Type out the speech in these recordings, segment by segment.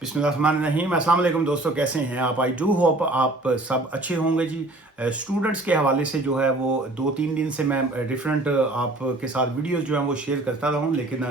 बिस्मिल्लाहिर्रहमानिर्रहीम। अस्सलाम वालेकुम दोस्तों, कैसे हैं आप? आई डू होप आप सब अच्छे होंगे जी। स्टूडेंट्स के हवाले से जो है वो 2-3 दिन से मैं डिफरेंट आपके साथ वीडियोस जो हैं वो शेयर करता रहा हूँ, लेकिन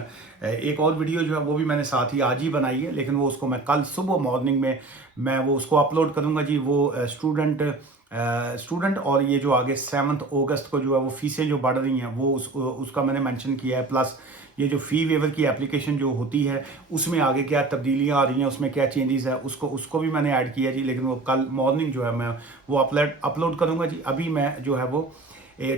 एक और वीडियो जो है वो भी मैंने साथ ही आज ही बनाई है, लेकिन वो उसको मैं कल सुबह मॉर्निंग में मैं वो उसको अपलोड करूँगा जी। वो स्टूडेंट और ये जो आगे 7 अगस्त को जो है वो फीसें जो बढ़ रही हैं वो उसका मैंने मेंशन किया है। प्लस ये जो फ़ी वेवर की एप्लीकेशन जो होती है उसमें आगे क्या तब्दीलियाँ आ रही हैं, उसमें क्या चेंजेस है, उसको भी मैंने ऐड किया जी। लेकिन वो कल मॉर्निंग जो है मैं वो अपलोड करूँगा जी। अभी मैं जो है वो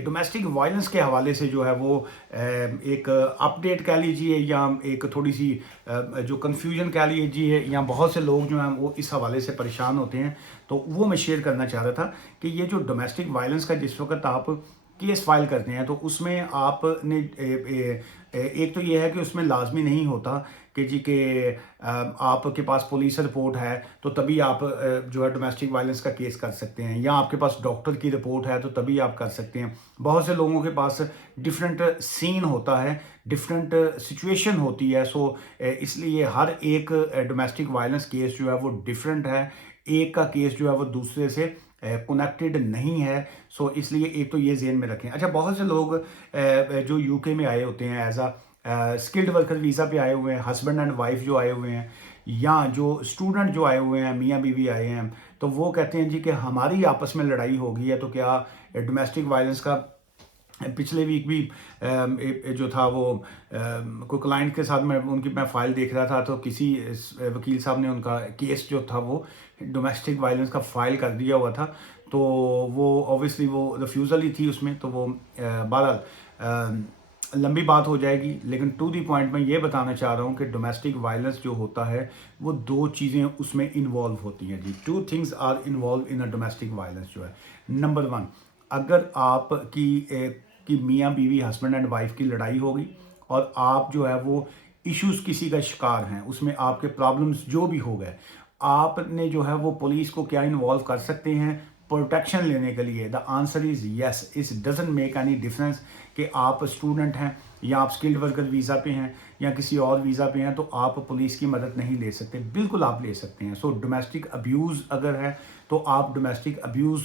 डोमेस्टिक वायलेंस के हवाले से जो है वो एक अपडेट कह लीजिए, या एक थोड़ी सी जो कन्फ्यूजन कह लीजिए, या बहुत से लोग जो हैं वो इस हवाले से परेशान होते हैं, तो वो मैं शेयर करना चाह रहा था कि ये जो डोमेस्टिक वायलेंस का जिस वक्त आप केस फाइल करते हैं तो उसमें आपने एक तो ये है कि उसमें लाजमी नहीं होता कि जी के आपके पास पुलिस रिपोर्ट है तो तभी आप जो है डोमेस्टिक वायलेंस का केस कर सकते हैं, या आपके पास डॉक्टर की रिपोर्ट है तो तभी आप कर सकते हैं। बहुत से लोगों के पास डिफरेंट सीन होता है, डिफरेंट सिचुएशन होती है। सो इसलिए हर एक डोमेस्टिक वायलेंस केस जो है वो डिफरेंट है, एक का केस जो है वो दूसरे से कनेक्टेड नहीं है। सो इसलिए एक तो ये जेन में रखें। अच्छा, बहुत से लोग जो यूके में आए होते हैं एज स्किल्ड वर्कर वीज़ा पे आए हुए हैं, हस्बैंड एंड वाइफ जो आए हुए हैं, या जो स्टूडेंट जो आए हुए हैं, मियाँ बीवी आए हैं, तो वो कहते हैं जी कि हमारी आपस में लड़ाई हो गई है, तो क्या डोमेस्टिक वायलेंस का पिछले वीक भी जो था वो कोई क्लाइंट के साथ मैं फाइल देख रहा था, तो किसी वकील साहब ने उनका केस जो था वो डोमेस्टिक वायलेंस का फाइल कर दिया हुआ था। तो वो ऑब्वियसली वो रिफ्यूज़ल ही थी उसमें, तो वो बहरहाल लंबी बात हो जाएगी। लेकिन टू दी पॉइंट मैं ये बताना चाह रहा हूँ कि डोमेस्टिक वायलेंस जो होता है वो दो चीज़ें उसमें इन्वॉल्व होती हैं जी। Two things are involve in a domestic violence जो है। नंबर वन, अगर कि मियाँ बीवी हस्बैंड एंड वाइफ की लड़ाई होगी और आप जो है वो इश्यूज किसी का शिकार हैं, उसमें आपके प्रॉब्लम्स जो भी हो गए, आपने जो है वो पुलिस को क्या इन्वॉल्व कर सकते हैं प्रोटेक्शन लेने के लिए? The answer is yes. It doesn't make any difference कि आप स्टूडेंट हैं या आप स्किल्ड वर्कर वीज़ा पे हैं या किसी और वीज़ा पे हैं, तो आप पुलिस की मदद नहीं ले सकते। बिल्कुल आप ले सकते हैं। सो डोमेस्टिक अब्यूज़ अगर है तो आप डोमेस्टिक अब्यूज़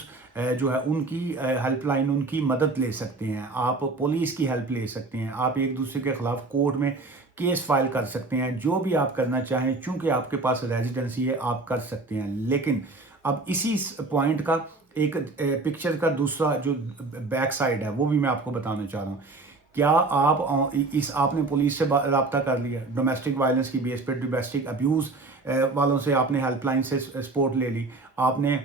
जो है उनकी हेल्पलाइन, उनकी मदद ले सकते हैं, आप पुलिस की हेल्प ले सकते हैं, आप एक दूसरे के खिलाफ कोर्ट में केस फाइल कर सकते हैं, जो भी आप करना चाहें। चूंकि आपके पास रेजिडेंसी है आप कर सकते हैं। लेकिन अब इसी पॉइंट का एक पिक्चर का दूसरा जो बैक साइड है वो भी मैं आपको बताना चाह रहा हूँ। क्या आप इस आपने पुलिस से रब्ता कर लिया डोमेस्टिक वायलेंस की बेस पे, डोमेस्टिक अब्यूज़ वालों से आपने हेल्पलाइन से सपोर्ट ले ली, आपने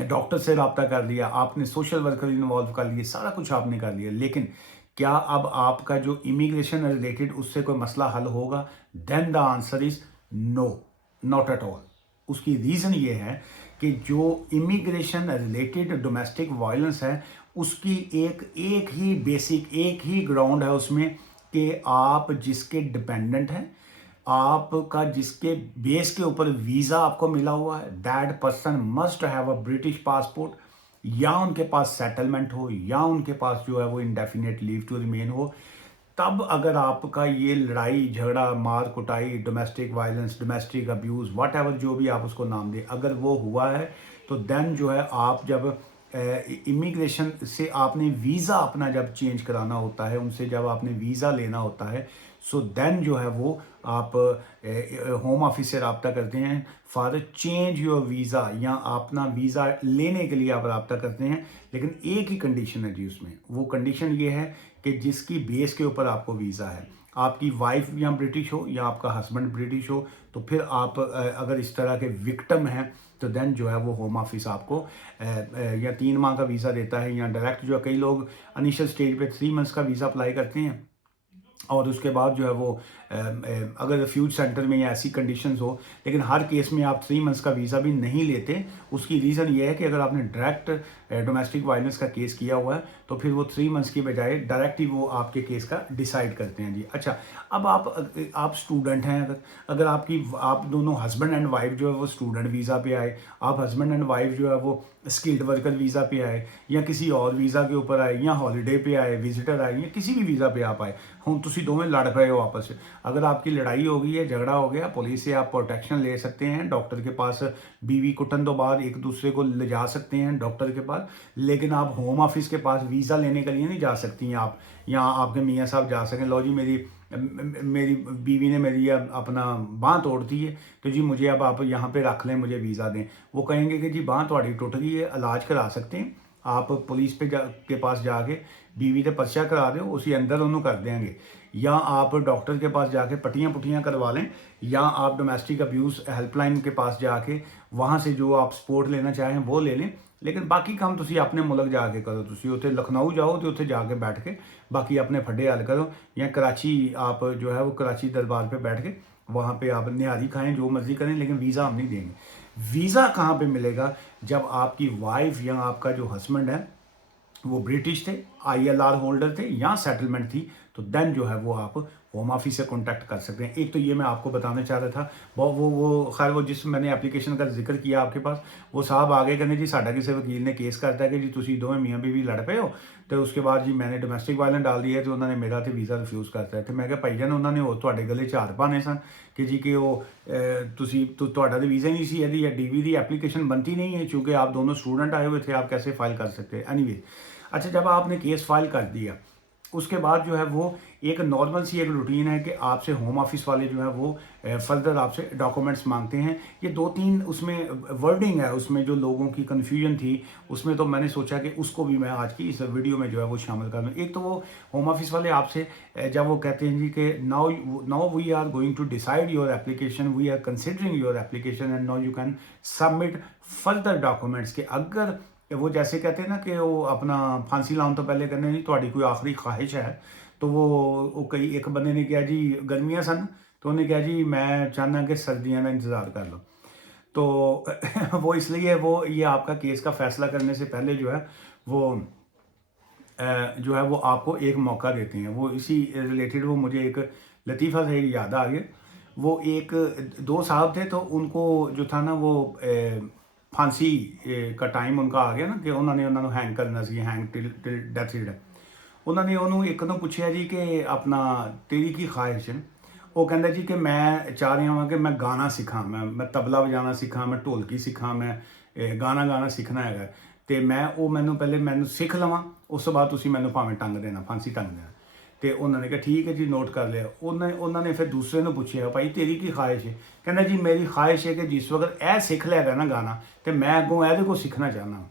डॉक्टर से रब्ता कर लिया, आपने सोशल वर्कर इन्वॉल्व कर लिए, सारा कुछ आपने कर लिया, लेकिन क्या अब आपका जो इमिग्रेशन रिलेटेड उससे कोई मसला हल होगा? Then the answer is no, not at all. उसकी रीज़न ये है कि जो इमिग्रेशन रिलेटेड डोमेस्टिक वायलेंस है उसकी एक ही बेसिक, एक ही ग्राउंड है उसमें कि आप जिसके डिपेंडेंट हैं, आपका जिसके बेस के ऊपर वीज़ा आपको मिला हुआ है, that person must have a British passport, या उनके पास सेटलमेंट हो, या उनके पास जो है वो इंडेफिनेट लीव टू रिमेन हो। तब अगर आपका ये लड़ाई झगड़ा, मार कुटाई, domestic violence, domestic abuse, what ever जो भी आप उसको नाम दें, अगर वो हुआ है तो देन जो है आप जब इमिग्रेशन से आपने वीज़ा अपना जब चेंज कराना होता है, उनसे जब आपने वीज़ा लेना होता है, सो देन जो है वो आप होम ऑफिस से रब्ता करते हैं फॉर चेंज योर वीज़ा, या अपना वीज़ा लेने के लिए आप रब्ता करते हैं। लेकिन एक ही कंडीशन है जी उसमें, वो कंडीशन ये है कि जिसकी बेस के ऊपर आपको वीज़ा है, आपकी वाइफ या ब्रिटिश हो या आपका हस्बैंड ब्रिटिश हो, तो फिर आप अगर इस तरह के विक्टिम हैं तो देन जो है वो होम ऑफिस आपको या 3 माह का वीज़ा देता है, या डायरेक्ट जो है कई लोग इनिशियल स्टेज पे 3 मंथ्स का वीज़ा अप्लाई करते हैं और उसके बाद जो है वो अगर रिफ्यूज सेंटर में या ऐसी कंडीशंस हो, लेकिन हर केस में आप 3 मंथ्स का वीज़ा भी नहीं लेते। उसकी रीज़न ये है कि अगर आपने डायरेक्ट डोमेस्टिक वायलेंस का केस किया हुआ है तो फिर वो 3 मंथ्स की बजाय डायरेक्ट ही वो आपके केस का डिसाइड करते हैं जी। अच्छा, अब आप स्टूडेंट हैं, अगर आप दोनों हस्बैंड एंड वाइफ जो है वो स्टूडेंट वीज़ा पे आए, आप हस्बैंड एंड वाइफ जो है वो स्किल्ड वर्कर वीज़ा पे आए, या किसी और वीज़ा के ऊपर आए, या हॉलीडे पे आए, विजिटर आए, या किसी भी वीज़ा पे आप आए हों, तो तुसी दोवें लड़ पए हो आपस में। अगर आपकी लड़ाई हो गई है, झगड़ा हो गया, पुलिस से आप प्रोटेक्शन ले सकते हैं, डॉक्टर के पास बीवी कुटन तो बाद एक दूसरे को ले जा सकते हैं डॉक्टर के पास, लेकिन आप होम ऑफिस के पास वीज़ा लेने के लिए नहीं जा सकती हैं आप। यहाँ आपके मियाँ साहब जा सकें, लो जी मेरी बीवी ने मेरी अपना बांह तोड़ दी है, तो जी मुझे अब आप यहाँ पे रख लें, मुझे वीज़ा दें। वो कहेंगे कि जी बांह थोड़ी टुट गई है, इलाज करा सकते हैं, आप पुलिस के पास जाके बीवी ने पर्चा करा दो, उसी अंदर उन्होंने कर देंगे। या आप डॉक्टर के पास जाके पट्टियाँ पुट्टियाँ करवा लें, या आप डोमेस्टिक अब्यूज़ हेल्पलाइन के पास जाके वहाँ से जो आप सपोर्ट लेना चाहें वो ले लें। लेकिन बाकी काम तुसी अपने मुल्क जाके करो, तुसी उत्थे लखनऊ जाओ तो उत्थे जाके बैठ के बाकी अपने फड्डे हल करो, या कराची आप जो है वो कराची दरबार पे बैठ के वहाँ पे आप निहारी खाएं, जो मर्जी करें, लेकिन वीज़ा हम नहीं देंगे। वीज़ा कहाँ पे मिलेगा? जब आपकी वाइफ या आपका जो हस्बैंड है वो ब्रिटिश थे, ILR होल्डर थे, या सेटलमेंट थी, तो देन जो है वो आप होम ऑफिस से कांटेक्ट कर सकते हैं। एक तो ये मैं आपको बताना चाह रहा था। वो खैर वो जिस मैंने एप्लीकेशन का जिक्र किया आपके पास, वो साहब आगे कहने जी साडा किसी वकील ने केस करता है कि जी तुसी दोवें मियाँ बीवी लड़ पे हो, तो उसके बाद जी मैंने डोमेस्टिक वायलेंस डाल दिया, तो उन्होंने मेरा तो वीज़ा रिफ्यूज़ करता है। तो मैं कहा भाई जान उन्होंने वो तुहाडे गले झार पाने सन कि जी कि वो तुहाडा तो वीज़ा नहीं सी, यदि DV की एप्लीकेशन बनती नहीं है, चूँकि आप दोनों स्टूडेंट आए हुए थे, आप कैसे फाइल कर सकते हैं। एनीवेज, अच्छा जब आपने केस फाइल कर दिया, उसके बाद जो है वो एक नॉर्मल सी एक रूटीन है कि आपसे होम ऑफिस वाले जो है वो फर्दर आपसे डॉक्यूमेंट्स मांगते हैं। ये 2-3 उसमें वर्डिंग है, उसमें जो लोगों की कन्फ्यूजन थी, उसमें तो मैंने सोचा कि उसको भी मैं आज की इस वीडियो में जो है वो शामिल कर लूँ। एक तो वो होम ऑफिस वाले आपसे जब वो कहते हैं जी कि now we are going to decide your application, we are considering your application and now you can submit further documents, के अगर वो जैसे कहते हैं ना कि वो अपना फांसी लाने तो पहले कहने नहीं थोड़ी कोई आखिरी ख्वाहिश है, तो वो कई एक बंदे ने कहा जी गर्मियाँ सन, तो उन्हें कहा जी मैं चाहना कि सर्दियाँ का इंतज़ार कर लो। तो वो इसलिए वो ये आपका केस का फैसला करने से पहले जो है वो जो है वो आपको एक मौका देते हैं। वो इसी रिलेटेड वो मुझे एक लतीफ़ा से याद आ गया। वो एक 2 साहब थे, तो उनको जो था ना वो फांसी का टाइम उनका आ गया ना कि उन्होंने हैंग करना सी, हैंग टिल डेथ हीड। उन्होंने उन्होंने एक तो पूछा जी कि अपना तेरी की ख्वाहिश है? वो कहता जी कि मैं चाह रहा हूँ कि मैं गाना सीखा, मैं तबला बजाना सीखा, मैं ढोलकी सीखा, मैं गाना सीखना है, तो मैं वो मैनू पहले मैनू सीख लवां, उस तो बाद तुसी मैनू भावें टंग देना, फांसी टंग देना। तो उन्होंने कहा ठीक है जी, नोट कर लिया। उन्होंने फिर दूसरे ने पूछा भाई तेरी की ख्वाहिश है? कहना जी मेरी ख्वाहिश है कि जिस वक्त ए सीख लिया ना गाना, तो मैं अगों ए को सीखना चाहना।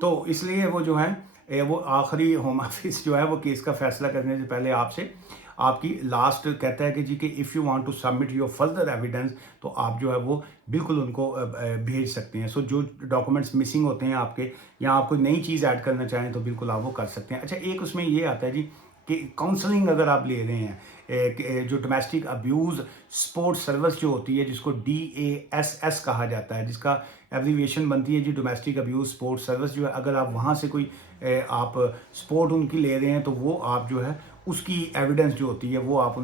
तो इसलिए वो जो है वो आखिरी होम ऑफिस जो है वो केस का फैसला करने से पहले आपसे आपकी लास्ट कहता है कि जी कि if you want to submit your further evidence, तो आप जो है वो बिल्कुल उनको भेज सकते हैं। सो जो डॉक्यूमेंट्स मिसिंग होते हैं आपके, या आप कोई नई चीज़ ऐड करना चाहें तो बिल्कुल आप वो कर सकते हैं। अच्छा एक उसमें ये आता है जी कि काउंसलिंग अगर आप ले रहे हैं, जो डोमेस्टिक अब्यूज़ सपोर्ट सर्विस जो होती है, जिसको DASS कहा जाता है, जिसका एब्रीविएशन बनती है जी डोमेस्टिक अब्यूज़ सपोर्ट सर्विस, जो है अगर आप वहाँ से कोई आप सपोर्ट उनकी ले रहे हैं, तो वो आप जो है उसकी एविडेंस जो होती है वो आप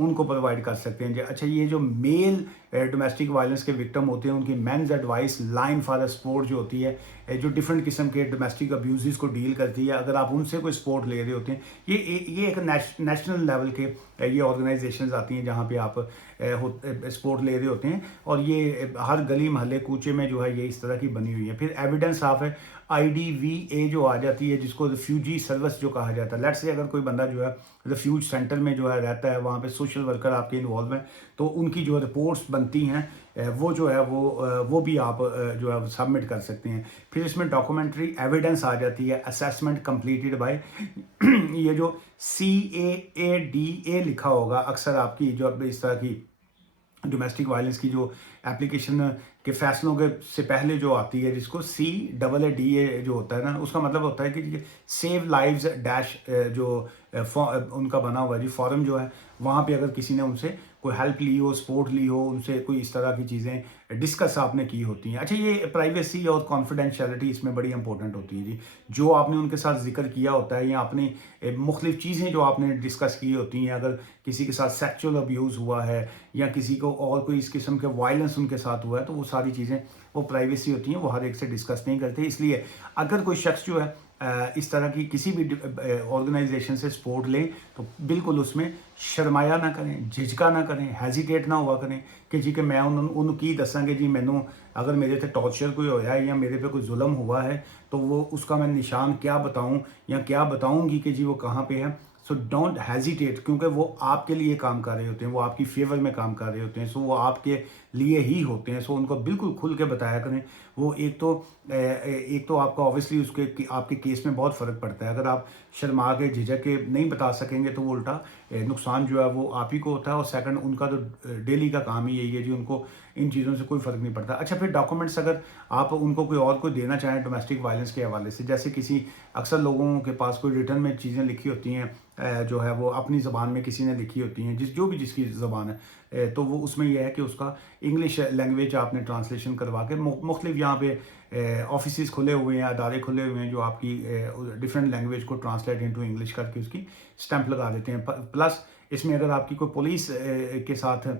उनको प्रोवाइड कर सकते हैं। अच्छा ये जो मेल डोमेस्टिक वायलेंस के विक्टिम होते हैं, उनकी men's advice line for support जो होती है, जो डिफरेंट किस्म के डोमेस्टिक अब्यूज़ को डील करती है, अगर आप उनसे कोई सपोर्ट ले रहे होते हैं, ये एक नेशनल लेवल के ये ऑर्गेनाइजेशंस आती हैं जहाँ पे आप सपोर्ट ले रहे होते हैं, और ये हर गली महल्ले कूचे में जो है ये इस तरह की बनी हुई है। फिर एविडेंस साफ है, IDVA जो आ जाती है, जिसको रिफ्यूजी सर्विस जो कहा जाता है। लेट्स से अगर कोई बंदा जो है रिफ्यूज सेंटर में जो है रहता है, वहाँ पे सोशल वर्कर आपके इन्वॉल्व हैं, तो उनकी जो रिपोर्ट्स बनती हैं वो जो है वो भी आप जो है सबमिट कर सकते हैं। फिर इसमें डॉक्यूमेंट्री एविडेंस आ जाती है, असेसमेंट कंप्लीटेड बाय ये जो CAADA लिखा होगा अक्सर आपकी जो इस तरह की डोमेस्टिक वायलेंस की जो एप्लीकेशन के फैसलों के से पहले जो आती है, जिसको CAADA जो होता है ना, उसका मतलब होता है कि सेव लाइव्स डैश जो उनका बना हुआ जी फॉरम जो है, वहाँ पे अगर किसी ने उनसे कोई हेल्प ली हो, सपोर्ट ली हो, उनसे कोई इस तरह की चीज़ें डिस्कस आपने की होती हैं। अच्छा ये प्राइवेसी और कॉन्फिडेंशियलिटी इसमें बड़ी इंपॉर्टेंट होती है जी। जो आपने उनके साथ जिक्र किया होता है, या आपने मुख्तलिफ चीज़ें जो आपने डिस्कस की होती हैं, अगर किसी के साथ सेक्सुअल अब्यूज़ हुआ है या किसी को और कोई इस किस्म के वायलेंस उनके साथ हुआ है, तो वो सारी चीज़ें वो प्राइवेसी होती हैं, वो हर एक से डिस्कस नहीं करते। इसलिए अगर कोई शख्स जो है इस तरह की किसी भी ऑर्गेनाइजेशन से सपोर्ट लें तो बिल्कुल उसमें शर्माया ना करें, झिझका ना करें, हेजिटेट ना हुआ करें कि जी कि मैं उन्होंने की दसांगे जी मैनू अगर मेरे ते टॉर्चर कोई होया है या मेरे पे कोई जुल्म हुआ है तो वो उसका मैं निशान क्या बताऊं या क्या बताऊंगी कि जी वो कहाँ पे है। सो डोंट हेजिटेट, क्योंकि वो आपके लिए काम कर रहे होते हैं, वो आपकी फेवर में काम कर रहे होते हैं, सो वो आपके लिए ही होते हैं। सो उनको बिल्कुल खुल के बताया करें। वो एक तो आपका ऑब्वियसली उसके आपके केस में बहुत फ़र्क पड़ता है। अगर आप शर्मा के झिझक के नहीं बता सकेंगे तो वो उल्टा नुकसान जो है वो आप ही को होता है, और सेकंड उनका तो डेली का काम ही यही है जी, उनको इन चीज़ों से कोई फ़र्क नहीं पड़ता। अच्छा, फिर डॉक्यूमेंट्स अगर आप उनको कोई और कोई देना चाहें डोमेस्टिक वायलेंस के हवाले से, जैसे किसी अक्सर लोगों के पास कोई रिटर्न में चीज़ें लिखी होती हैं जो है वो अपनी ज़बान में किसी ने लिखी होती हैं, जिसकी ज़बान है, तो वो उसमें यह है कि उसका इंग्लिश लैंग्वेज आपने ट्रांसलेशन करवा के मुख्तलिफ यहाँ पे ऑफिस खुले हुए हैं, अदारे खुले हुए हैं जो आपकी डिफरेंट लैंग्वेज को ट्रांसलेट इनटू इंग्लिश करके उसकी स्टैंप लगा देते हैं। प्लस इसमें अगर आपकी कोई पुलिस के साथ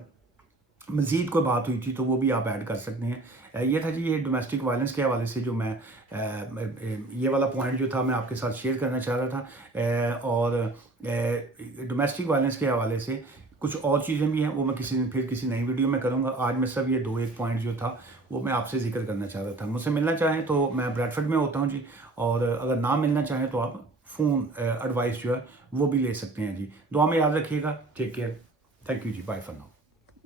मज़ीद कोई बात हुई थी तो वो भी आप ऐड कर सकते हैं। ये था जी, ये डोमेस्टिक वायलेंस के हवाले से जो मैं ये वाला पॉइंट जो था मैं आपके साथ शेयर करना चाह रहा था। और डोमेस्टिक वायलेंस के हवाले से कुछ और चीज़ें भी हैं, वो मैं किसी नई वीडियो में करूँगा। आज मैं सब ये 2-1 पॉइंट जो था वो मैं आपसे ज़िक्र करना चाह रहा था। मुझसे मिलना चाहें तो मैं ब्रैडफर्ड में होता हूँ जी, और अगर ना मिलना चाहें तो आप फ़ोन एडवाइस जो है वो भी ले सकते हैं जी। दुआ में याद रखिएगा। Take care. थैंक यू जी। Bye for now.